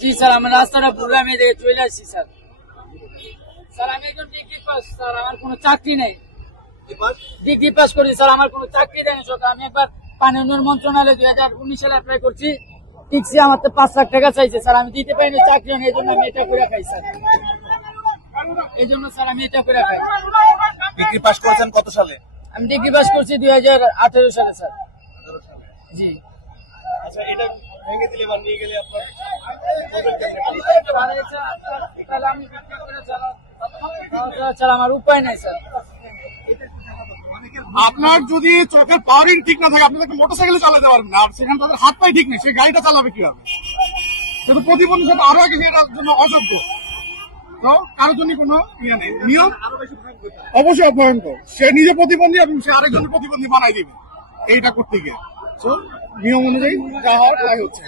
জি sir, আমার রাস্তাটা ভুলে আমি চলে আসছি স্যার। স্যার আমি একজন ডিগ্রি পাস স্যার, আমার কোনো চাকরি নেই। ডিগ্রি পাস করি স্যার, আমার কোনো চাকরি দেয়নি সরকার। আমি একবার পানি উন্নয়ন মন্ত্রণালয়ে 2019 সালে অ্যাপ্লাই করছি, টিকছি, আমার তো 5 লাখ টাকা চাইছে স্যার, আমি দিতে পারিনি, চাকরি নেই, এই জন্য আমি এটা করে খাই স্যার। এই জন্য স্যার আমি এটা করে খাই। ডিগ্রি পাস করেছেন কত সালে? আমি ডিগ্রি পাস করছি 2018 সালে স্যার। জি। আচ্ছা, এটা ভেঙে দিলে বা নিয়ে গেলে আপনার আমার উপায় নাই স্যার। আপনার যদি চোখের পাওয়ারিং ঠিক না থাকে, আপনি তাকে মোটরসাইকেলে চালাতে পারবেন না, আর সেখানে তাদের হাত পাই ঠিক নেই, সে গাড়িটা চালাবে কিভাবে? কিন্তু প্রতিবন্ধী সাথে আরো আগে এটার জন্য অযোগ্য, তো কারোর জন্য কোনো ইয়ে নেই। নিয়ম অবশ্যই ভয়ঙ্কর, সে নিজে প্রতিবন্ধী এবং সে আরেকজন প্রতিবন্ধী বানাই দিবে এইটা করতে গিয়ে। নিয়ম অনুযায়ী যা হওয়ার তাই হচ্ছে।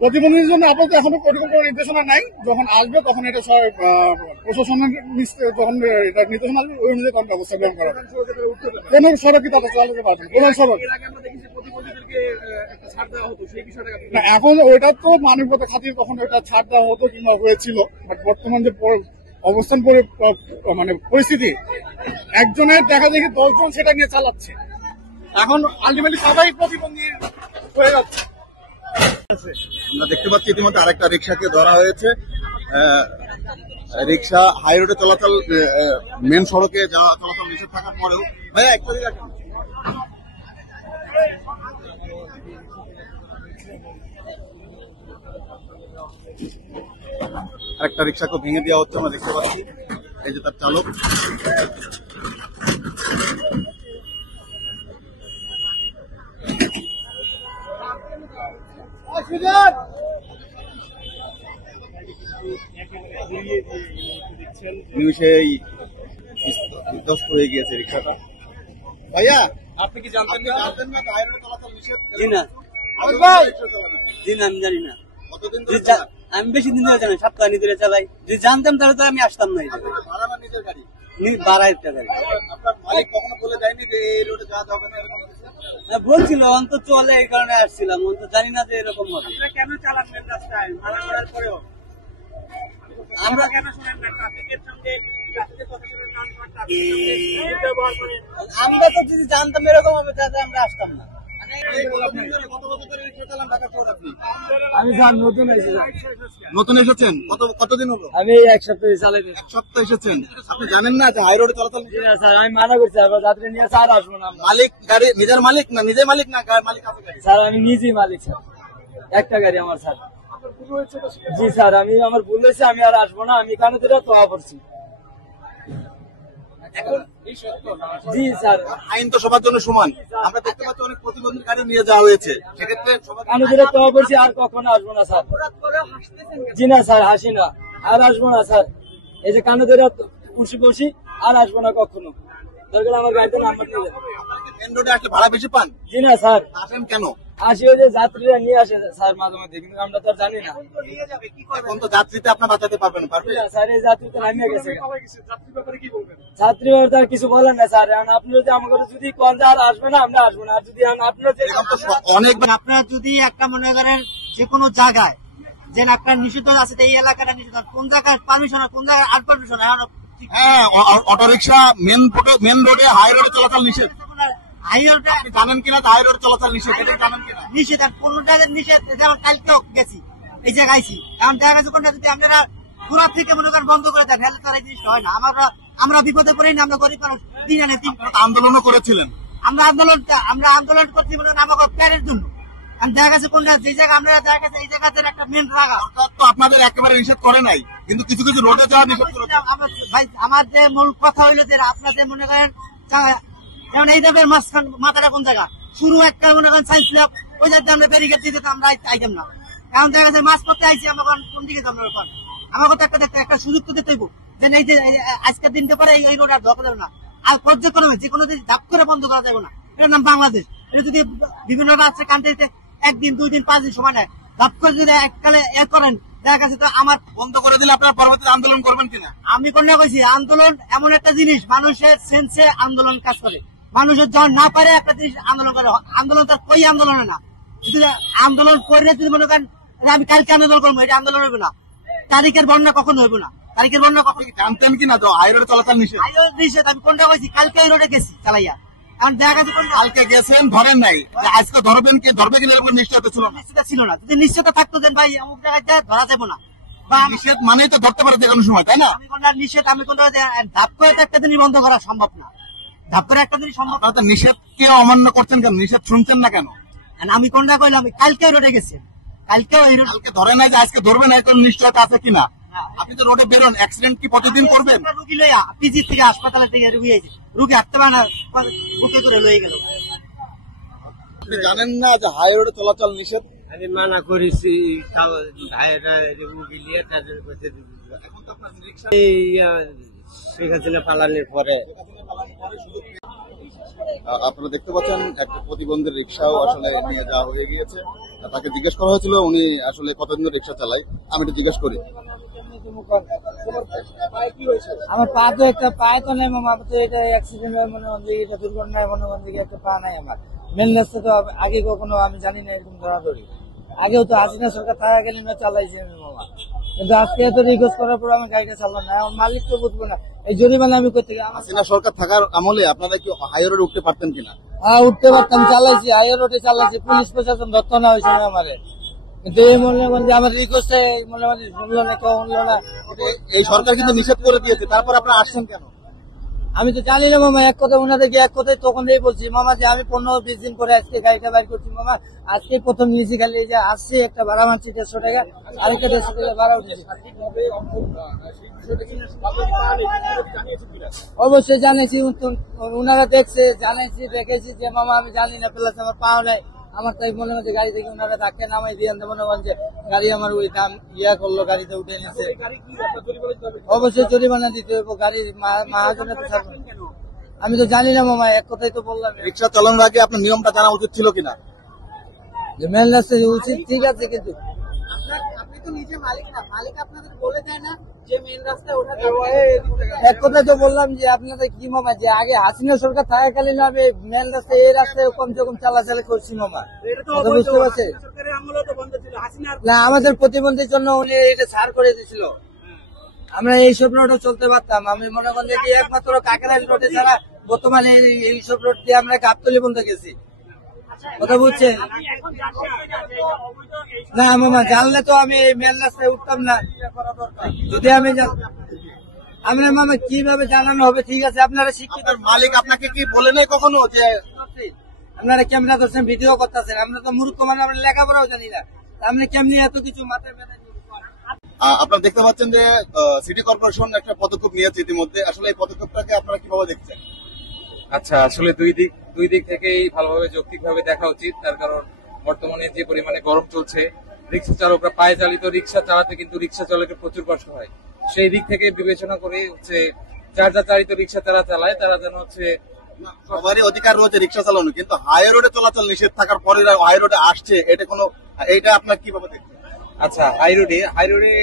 প্রতিবন্ধীর জন্য আপাতত এখনো কোনো নির্দেশনা নাই, যখন আসবে তখন এটা প্রশাসনের যখন এটা নির্দেশনা আসবে ওই অনুযায়ী তখন ব্যবস্থা গ্রহণ করা হবে। কোন সড়কে তাদের চালাতে পারবেন, কোন সড়ক না। এখন ওইটা তো মানবতা খাতির তখন ওইটা ছাড় দেওয়া হতো কিংবা হয়েছিল, বাট বর্তমান যে অবস্থান মানে পরিস্থিতি, একজনের দেখা দেখি 10 জন সেটা নিয়ে চালাচ্ছে, এখন আলটিমেটলি সবাই প্রতিবন্ধী হয়ে যাচ্ছে। আমরা দেখতে পাচ্ছি ইতিমধ্যে আরেকটা রিক্সাকে ধরা হয়েছে। রিক্সা হাই রোডে চলাচল, মেন সড়কে যাওয়া চলাচল নিষেধ থাকার পরেও ভাইয়া একটা দিকে আসুন। আরেকটা রিক্সাকে ভেঙে দেওয়া হচ্ছে, আমরা দেখতে পাচ্ছি। এই যে তার চালক। নিউজেই বিধ্বস্ত হয়ে গিয়েছে রিক্সাটা। ভাইয়া আপনি কি জানতেন না হাই রোডে চলাচল নিষেধ? জি না, জি না, আমি জানি না। কতদিন আমি বেশি দিন ধরে জানি, সপ্তাহ ধরে চালাই। যদি জানতাম তাহলে তো আমি আসতাম না। ভাড়া না নিজের গাড়ি? বাড়াই গাড়ি। আপনার মালিক কখনো বলে দেয়নি যে এই রোডে যাওয়া যাবে না? বলছিল অন্ত চলে, এই কারণে আসছিলাম। অন্ত জানি না যে এরকম হবে। কেন চালাচ্ছেন রাস্তায় মানা করার পরেও? আমরা কেন শোনেন না ট্রাফিকের সঙ্গে আমরা তো যদি জানতাম এরকম হবে তাহলে আমরা আসতাম না। আমি স্যার নতুন নতুন এসেছেন? কতদিন হলো? আমি 1 সপ্তাহ চালাই। 1 সপ্তাহ এসেছেন? আপনি জানেন না যে হাই রোডে চলাচল? স্যার আমি মানা করছি, যাত্রী নিয়ে স্যার আসবো না। মালিক গাড়ি নিজের মালিক না নিজের মালিক না মালিক আছে গাড়ি? স্যার আমি নিজেই মালিক স্যার, একটা গাড়ি আমার স্যার। জি স্যার, আমি আমার ভুল হয়েছে, আমি আর আসবো না। আমি কানে ধরে তোয়া করছি। জি স্যার, আইন তো সবার জন্য সমান। আমরা দেখতে পাচ্ছি অনেক প্রতিবন্ধী গাড়ি নিয়ে যাওয়া হয়েছে, সেক্ষেত্রে কানে ধরে তোয়া করছি, আর কখনো আসবো না স্যার। জি না স্যার, হাসি না, আর আসবো না স্যার। এই যে কানে ধরে বসি, আর আসবো না কখনো। দরকার আমার গাড়িতে নাম্বার নিয়ে মেন রোডে আসলে ভাড়া বেশি পান? জি না স্যার, আসেন কেন? আসি ওই যে যাত্রীরা নিয়ে আসে স্যার মাঝে মাঝে, কিন্তু আমরা তো আর জানি না। এখন তো যাত্রীতে আপনার বাঁচাতে পারবেন? পারবে স্যার, এই যাত্রী তো নামিয়ে গেছে। যাত্রী ব্যাপারে আর কিছু বলেন না স্যার। আপনি যদি আমাকে যদি কল আর আসবে না, আমরা আসবো না। আর যদি আপনার অনেক আপনারা যদি একটা মনে করেন যে কোনো জায়গায় যে আপনার নিষিদ্ধ আছে, এই এলাকাটা নিষিদ্ধ, কোন জায়গায় পারমিশন, কোন জায়গায় আর পারমিশন। হ্যাঁ, অটোরিকশা মেন রোডে হাই রোডে চলাচল নিষেধ। হাই রোডে জানেন কিনা হাই রোডে চলাচল নিষেধ? এটা জানেন কিনা? নিষেধ, আর কোনটা নিষেধ? যেমন কালকেও গেছি এই জায়গায় আইছি, কারণ দেখা গেছে কোনটা যদি আপনারা পুরা থেকে মনে করেন বন্ধ করে দেন, তাহলে তো এই জিনিসটা হয় না। আমরা বিপদে পড়ে না, আমরা গরিব মানুষ, দিন আনে দিন। আন্দোলনও করেছিলেন? আমরা আন্দোলন করছি মনে করেন আমাকে প্ল্যানের জন্য। আমি দেখা গেছে কোনটা যে জায়গা আমরা দেখা গেছে এই জায়গাতে একটা মেন জায়গা তো আপনাদের একেবারে নিষেধ করে নাই, কিন্তু কিছু কিছু রোডে যাওয়া নিষেধ করেছে। ভাই, আমার যে মূল কথা হইলো যে আপনাদের মনে করেন যেমন এই জায়গায় মাথাটা কোন জায়গা শুরু একটা মনে করেন সাইন্স ল্যাব, ওই জায়গায় আমরা ব্যারিকেড দিয়ে দিতাম, আমরা আইতাম না। কারণ দেখা গেছে মাছ করতে আইসি, আমার কোন দিকে যাবো? আমার কথা একটা সুযোগ তো দিতে হইব যে এই যে আজকের দিনটা পরে এই রোড আর ধোকা যাবে না, আর পর্যায়ক্রমে যে কোনো দিন ধাপ করে বন্ধ করা যাবে না। এটার নাম বাংলাদেশ। এটা যদি বিভিন্ন রাজ্যে কান্ট্রিতে 1 দিন 2 দিন 5 দিন সময় নেয়, ধাপ করে যদি এককালে করেন, দেখা গেছে তো আমার বন্ধ করে দিলে আপনারা পরবর্তীতে আন্দোলন করবেন কিনা? আমি কোন কইছি, আন্দোলন এমন একটা জিনিস মানুষের সেন্সে আন্দোলন কাজ করে। মানুষের যখন না পারে একটা জিনিস আন্দোলন করে, আন্দোলন তার কই আন্দোলনে না, যদি আন্দোলন করে যদি মনে করেন আমি কালকে আন্দোলন করবো, এটা আন্দোলন হবে না, তারিখের বর্ণনা কখনো হবে না, তারিখের বর্ণনা কখন জানতেন কিনা তো হাই রোডে চলাচল নিষেধ? নিষেধ। আমি কোনটা কইছি, কালকে এই রোডে গেছি চালাইয়া, কারণ দেখা গেছে কালকে গেছেন ধরেন নাই, আজকে ধরবেন কি ধরবে কিনা এরকম নিশ্চয়তা ছিল না। নিশ্চিত ছিল না, যদি নিশ্চিত থাকতো দেন ভাই অমুক জায়গায় ধরা যাবো না, বা নিষেধ মানেই তো ধরতে পারে যে কোনো সময়, তাই না? আমি কোনটা নিষেধ, আমি কোনটা ধাপ করে তো একটা জিনিস বন্ধ করা সম্ভব না, ধাপ করে একটা জিনিস সম্ভব না। আপনারা তো নিষেধ কে অমান্য করছেন কেন, নিষেধ শুনছেন না কেন? আর আমি কোনটা কইলাম, আমি কালকে রোডে গেছি, কালকেও এই রোডে কালকে ধরে নাই যে আজকে ধরবে না, এর কোনো নিশ্চয়তা আছে কিনা? আপনি তো রোডে বেরোন, অ্যাক্সিডেন্ট কি প্রতিদিন করবেন? রুগী লইয়া পিজি থেকে হাসপাতালের থেকে রুগী আইছে, রুগী হাঁটতে পারে না, বুকে করে লয়ে গেল। আপনি জানেন না যে হাই রোডে চলাচল নিষেধ? আমি মানা করেছি ভাইয়েরা রুগী নিয়ে তাদের কাছে এই শেখ হাসিনা পালানোর পরে আপনারা দেখতে পাচ্ছেন একটা প্রতিবন্ধী রিক্সাও আসলে নিয়ে যাওয়া হয়ে গিয়েছে। তাকে জিজ্ঞেস করা হয়েছিল উনি আসলে কতদিন রিক্সা চালায়, আমি একটু জিজ্ঞেস করি। আমার পা তো একটা পায়ে তো নেই মামা, তো এটা অ্যাক্সিডেন্ট হয় মনে হয়, এটা দুর্ঘটনায় মনে হয় একটা পা নাই আমার। মেন রাস্তা তো আগে কখনো আমি জানি না এরকম ধরাধরি, আগেও তো হাসিনা সরকার থাকা গেলে চালাইছি আমি মামা, কিন্তু আজকে এত রিকোয়েস্ট করার পর আমি গাড়িটা চালাম না, আমার মালিক তো বুঝবো না, এই জরিমানা আমি করতে হাসিনা সরকার থাকার আমলে আপনারা কি হাই রোডে উঠতে পারতেন কিনা? উঠতে পারতাম, চালাইছি হাইওয়ে রোডে চালাইছি, পুলিশ প্রশাসন ধরতো না ওই সময় আমারে, কিন্তু এই মনে করেন যে আমার রিকোয়েস্টে মনে হয় শুনলো না, কেউ শুনলো না। এই সরকার কিন্তু নিষেধ করে দিয়েছে, তারপর আপনারা আসছেন কেন? আমি তো জানি না মামা, এক কথা ওনাদেরকে এক কথাই তখন বলছি মামা যে আমি 15-20 দিন পরে আজকে গাড়িটা বাইর করছি মামা, আজকে প্রথম নিয়েছি, খালি এই যে আসছি একটা ভাড়া মারছি 150 টাকা, আরেকটা 150 টাকা ভাড়া উঠেছি। অবশ্যই জানিয়েছি, ওনারা দেখছে, জানিয়েছি, দেখেছি যে মামা আমি জানি না, প্লাস আমার পাও নাই, আমার তাই মনে হচ্ছে গাড়ি থেকে ওনারা ধাক্কা নামাই দিয়ে মনে করেন যে গাড়ি আমার ওই দাম করলো, গাড়িতে উঠে নিচ্ছে, অবশ্যই জরিমানা দিতে হবে, গাড়ির মাহাজনে তো থাকবে। আমি তো জানি না মামা, এক কথাই তো বললাম, রিক্সা চালানোর আগে আপনার নিয়মটা জানা উচিত ছিল কিনা? যে মেন রাস্তায় উচিত ঠিক আছে, কিন্তু আপনি তো নিজে মালিক না, মালিক আপনাদের বলে দেয় না যে মেন রাস্তায় ওঠা এক কথা তো বললাম যে আপনাদের কি মামা, যে আগে হাসিনা সরকার থাকাকালীন আমি মেন রাস্তায় এই রাস্তায় কমসে কম চলাচল করছি মামা, কথা বুঝতে পারছে না, আমাদের প্রতিবন্ধীর জন্য উনি এটা ছাড় করে দিয়েছিল, আমরা এইসব রোডও চলতে পারতাম। আমি মনে করেন যে একমাত্র কাকেরাইল রোডে ছাড়া বর্তমানে এইসব রোড দিয়ে আমরা গাবতলী পর্যন্ত গেছি, কথা বুঝছেন না মামা, জানলে তো আমি মেন রাস্তায় উঠতাম না, যদি আমি আমরা মামা কিভাবে জানানো হবে, ঠিক আছে আপনারা শিক্ষিত মালিক আপনাকে কি বলে নাই কখনো যে আপনারা ক্যামেরা ধরছেন, ভিডিও করতেছেন, আমরা তো মূর্খ মানে, আমরা লেখাপড়াও জানি না, আপনি কেমনি এত কিছু মাথায় মেনে আপনারা দেখতে পাচ্ছেন যে সিটি কর্পোরেশন একটা পদক্ষেপ নিয়েছে ইতিমধ্যে, আসলে এই পদক্ষেপটাকে আপনারা কিভাবে দেখছেন? আচ্ছা, আসলে দুই দিক থেকেই ভালোভাবে যৌক্তিকভাবে দেখা উচিত। তার কারণ বর্তমানে যে পরিমাণে গরম চলছে, রিক্সা চালকরা পায়ে চালিত রিক্সা চালাতে কিন্তু রিক্সা চালকের প্রচুর কষ্ট হয়, সেই দিক থেকে বিবেচনা করে চার্জার চালিত রিক্সা তারা চালায়, তারা যেন সবারই অধিকার রয়েছে রিক্সা চালানো, কিন্তু হাই রোডে চলাচল নিষেধ থাকার পরে হাই রোডে আসছে, এটা আপনার কিভাবে দেখছেন? আচ্ছা, হাই রোডে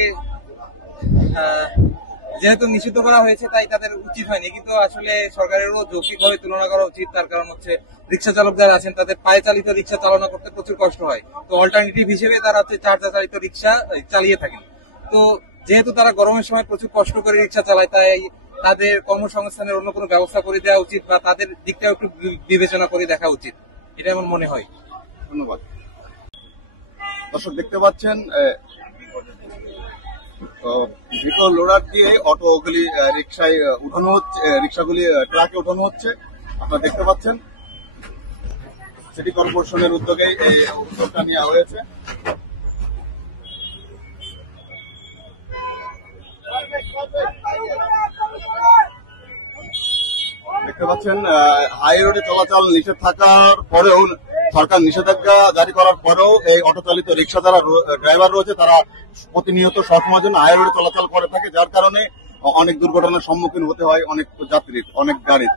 যেহেতু নিষিদ্ধ করা হয়েছে তাই তাদের উচিত হয়নি, কিন্তু আসলে সরকারেরও যৌক্তিকভাবে তুলনা করা উচিত। তার কারণ রিক্সা চালক যারা আছেন তাদের পায়ে চালিত রিক্সা চালনা করতে প্রচুর কষ্ট হয়, তো অল্টারনেটিভ হিসেবে তারা চার্জার চালিত রিক্সা চালিয়ে থাকেন। তো যেহেতু তারা গরমের সময় প্রচুর কষ্ট করে রিক্সা চালায়, তাই তাদের কর্মসংস্থানের অন্য কোনো ব্যবস্থা করে দেওয়া উচিত, বা তাদের দিকটাও একটু বিবেচনা করে দেখা উচিত, এটা আমার মনে হয়। ধন্যবাদ। দর্শক দেখতে পাচ্ছেন ভিতর লোডার দিয়ে অটোগুলি রিক্সায় উঠানো হচ্ছে, রিক্সাগুলি ট্রাকে উঠানো হচ্ছে। আপনারা দেখতে পাচ্ছেন সিটি কর্পোরেশনের উদ্যোগে এই উদ্যোগটা নেওয়া হয়েছে। দেখতে পাচ্ছেন হাই রোডে চলাচল নিষেধ থাকার পরেও, সরকার নিষেধাজ্ঞা জারি করার পরেও এই অটো চালিত রিক্সা যারা ড্রাইভার রয়েছে তারা প্রতিনিয়ত সবসময়ের জন্য হাই রোডে চলাচল করে থাকে, যার কারণে অনেক দুর্ঘটনার সম্মুখীন হতে হয় অনেক যাত্রীর, অনেক গাড়ির।